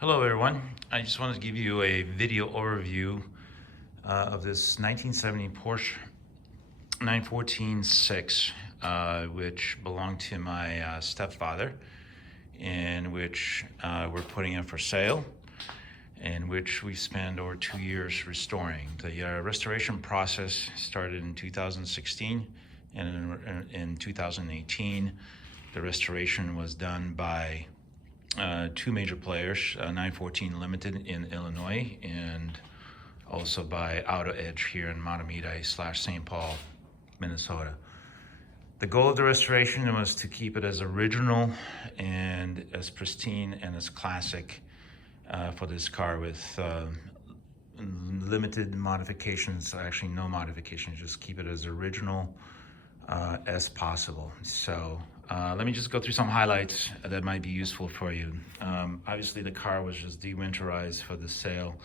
Hello everyone. I just wanted to give you a video overview of this 1970 Porsche 914-6, which belonged to my stepfather, and which we're putting in for sale, and which we spent over 2 years restoring. The restoration process started in 2016, and in 2018, the restoration was done by two major players, 914 Limited in Illinois, and also by Auto Edge here in Mahtomedi/St. Paul, Minnesota. The goal of the restoration was to keep it as original and as pristine and as classic for this car, with limited modifications, actually no modifications, just keep it as original as possible. So let me just go through some highlights that might be useful for you. Obviously the car was just de-winterized for the sale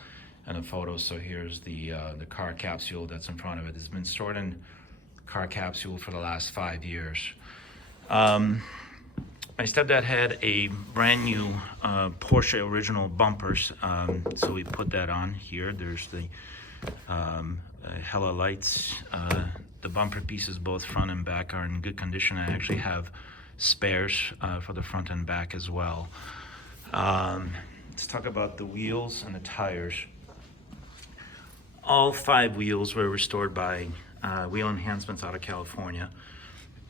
and the photos. So here's the car capsule that's in front of it. It's been stored in car capsule for the last 5 years. My stepdad had a brand new Porsche original bumpers, so we put that on here. There's the Hella lights. The bumper pieces, both front and back, are in good condition. I actually have spares for the front and back as well. Let's talk about the wheels and the tires. All 5 wheels were restored by Wheel Enhancements out of California,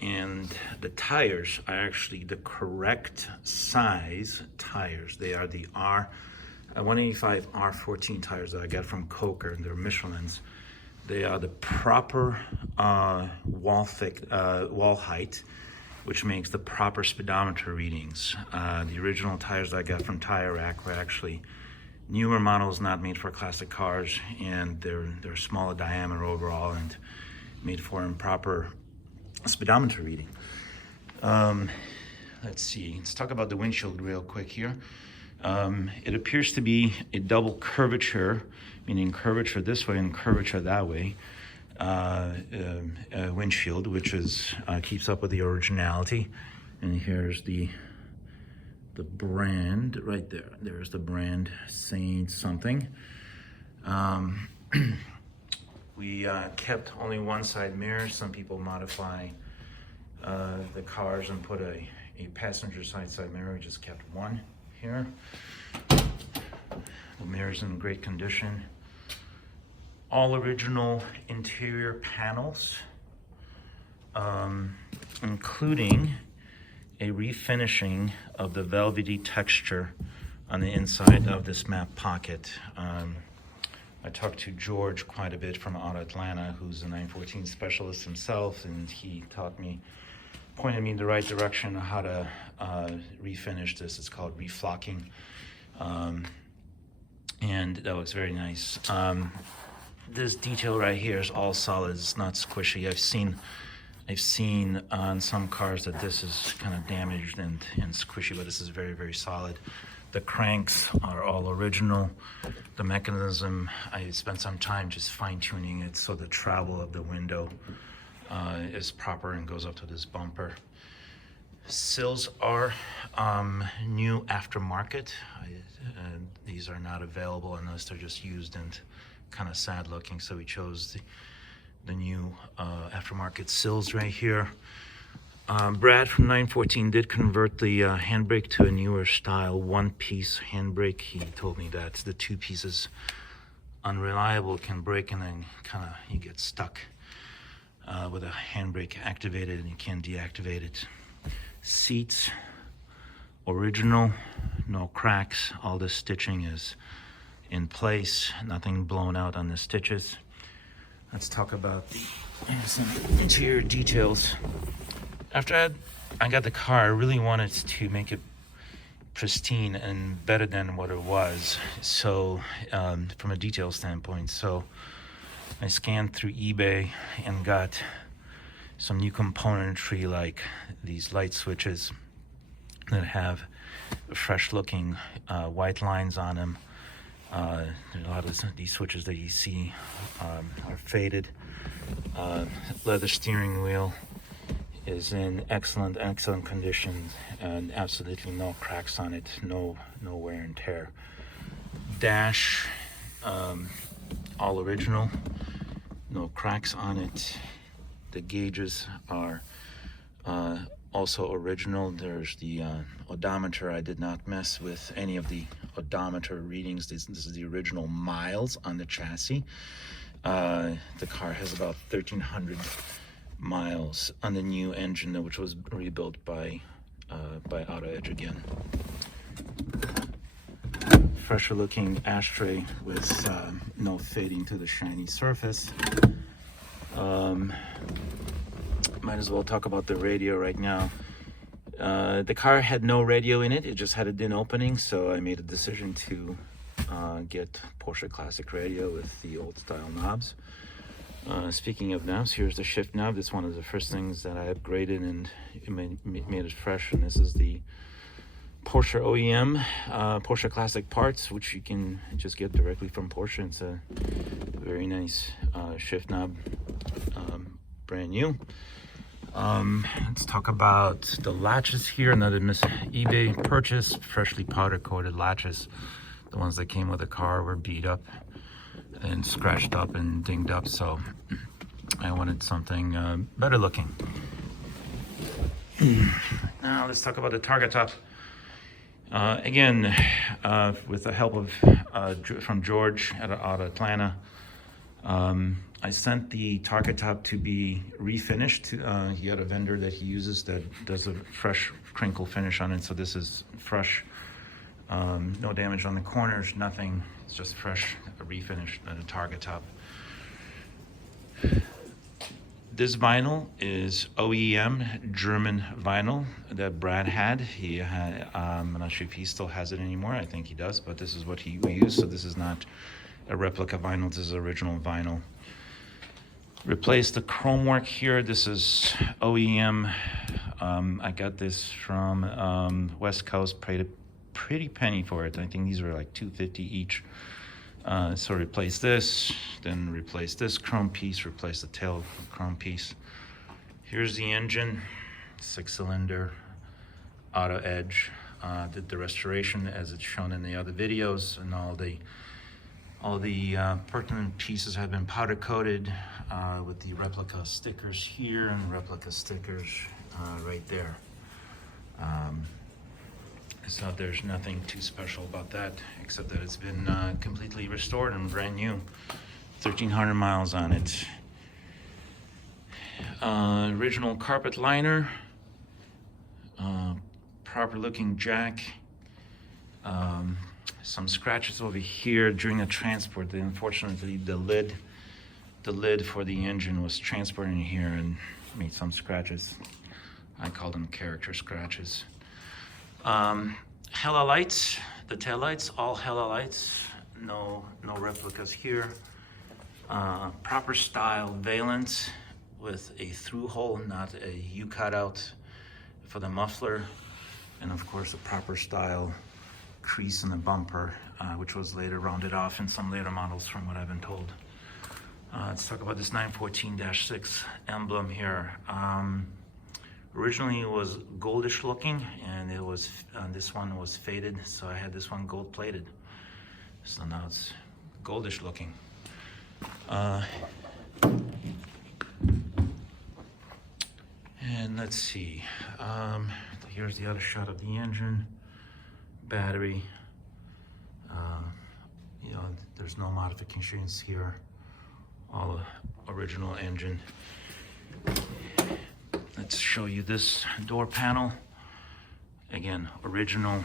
and the tires are actually the correct size tires. They are the 185 R14 tires that I got from Coker, and they're Michelin's. They are the proper wall height, which makes the proper speedometer readings. The original tires that I got from Tire Rack were actually newer models, not made for classic cars, and they're smaller diameter overall and made for improper speedometer reading. Let's see, let's talk about the windshield real quick here. It appears to be a double curvature, meaning curvature this way and curvature that way, windshield, which is keeps up with the originality. And here's the brand right there. There's the brand saying something. We kept only one side mirror. Some people modify the cars and put a passenger side mirror. We just kept one here. The mirror's in great condition. All original interior panels, including a refinishing of the velvety texture on the inside of this map pocket. I talked to George quite a bit from out of Atlanta, who's a 914 specialist himself, and he pointed me in the right direction on how to refinish this. It's called reflocking, and that looks very nice. This detail right here is all solid. It's not squishy. I've seen on some cars that this is kind of damaged and squishy, but this is very, very solid. The cranks are all original. The mechanism, I spent some time just fine-tuning it so the travel of the window is proper and goes up to this bumper. Sills are new aftermarket. These are not available unless they're just used and kind of sad looking, so we chose the new aftermarket sills right here. Brad from 914 did convert the handbrake to a newer style one-piece handbrake. He told me that the 2 pieces unreliable, can break, and then kind of you get stuck with a handbrake activated and you can't deactivate it. Seats original, no cracks. All the stitching is in place, nothing blown out on the stitches. Let's talk about some interior details. After I got the car, I really wanted to make it pristine and better than what it was, so from a detail standpoint. So I scanned through eBay and got some new componentry, like these light switches that have fresh looking white lines on them. A lot of these switches that you see are faded. Leather steering wheel is in excellent condition, and absolutely no cracks on it, no wear and tear. Dash, all original, no cracks on it. The gauges are also original. There's the odometer. I did not mess with any of the odometer readings. This is the original miles on the chassis. The car has about 1,300 miles on the new engine, which was rebuilt by Auto Edge again. Fresher looking ashtray with no fading to the shiny surface. Might as well talk about the radio right now. The car had no radio in it. It just had a DIN opening, so I made a decision to get Porsche Classic radio with the old style knobs. Speaking of knobs, here's the shift knob. This one is the first things that I upgraded, and it made it fresh. And this is the Porsche OEM, Porsche Classic parts, which you can just get directly from Porsche. It's a very nice shift knob, brand new. Let's talk about the latches here. Another eBay purchase, freshly powder coated latches. The ones that came with the car were beat up and scratched up and dinged up, so I wanted something better looking. Now let's talk about the Targa top. Again, with the help of from George out of Atlanta, I sent the Targa top to be refinished. He had a vendor that he uses that does a fresh crinkle finish on it, so this is fresh. No damage on the corners, nothing. It's just fresh, refinished Targa top. This vinyl is OEM German vinyl that Brad had. He had, I'm not sure if he still has it anymore. I think he does, but this is what we use. So this is not a replica vinyl. This is original vinyl. Replace the chrome work here. This is OEM. I got this from West Coast. Paid a pretty penny for it. I think these were like $2.50 each. So replace this, then replace this chrome piece, replace the tail chrome piece. Here's the engine, 6-cylinder, Auto Edge. Did the restoration as it's shown in the other videos, and all the pertinent pieces have been powder coated with the replica stickers here and replica stickers right there. So there's nothing too special about that, except that it's been completely restored and brand new. 1,300 miles on it. Original carpet liner. Proper looking jack. Some scratches over here during the transport. Unfortunately, the lid for the engine was transporting here and made some scratches. I call them character scratches. Hella lights, the tail lights, all Hella lights, no replicas here. Proper style valence with a through hole, not a U cutout for the muffler, and of course a proper style crease in the bumper, which was later rounded off in some later models from what I've been told. Let's talk about this 914-6 emblem here. Originally it was goldish looking, and it was this one was faded, so I had this one gold plated. So now it's goldish looking. And let's see. Here's the other shot of the engine, battery. You know, there's no modifications here. All original engine. Let's show you this door panel. Again, original,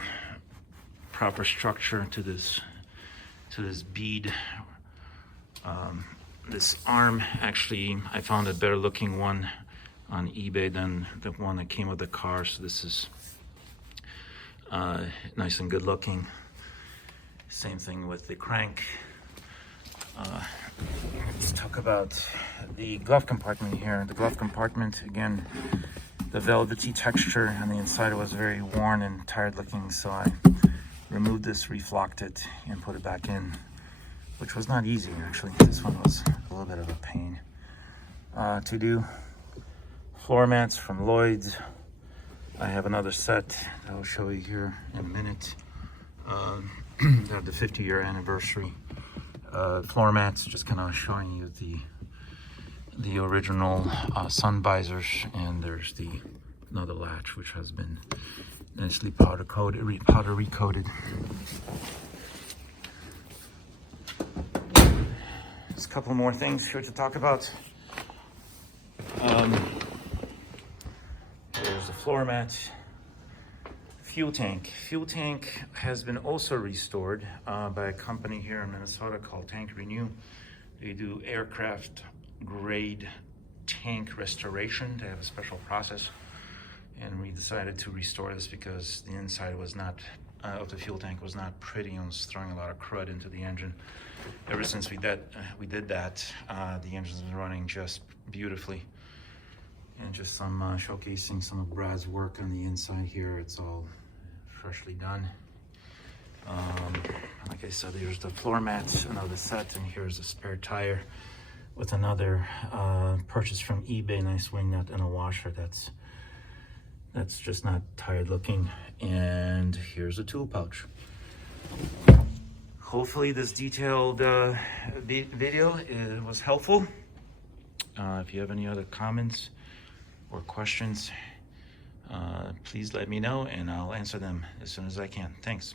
proper structure to this bead. This arm, actually, I found a better looking one on eBay than the one that came with the car. So this is nice and good looking. Same thing with the crank. Let's talk about the glove compartment here. The glove compartment, again, the velvety texture on the inside was very worn and tired looking, so I removed this, reflocked it, and put it back in, which was not easy actually. This one was a little bit of a pain to do. floor mats from Lloyd's. I have another set that I'll show you here in a minute. They have the 50-year anniversary floor mats, just kind of showing you the original sun visors, and there's another latch which has been nicely powder recoated. There's a couple more things here to talk about. There's the floor mat. Fuel tank. Fuel tank has been also restored by a company here in Minnesota called Tank Renew. They do aircraft grade tank restoration. They have a special process, and we decided to restore this because the inside was not of the fuel tank was not pretty and was throwing a lot of crud into the engine. Ever since we did that, the engine's been running just beautifully. And just some showcasing some of Brad's work on the inside here. It's all freshly done. Like I said, there's the floor mats, another set, and here's a spare tire with another purchase from eBay, nice wing nut and a washer that's just not tired looking. And here's a tool pouch. Hopefully this detailed video was helpful. If you have any other comments or questions, please let me know and I'll answer them as soon as I can. Thanks.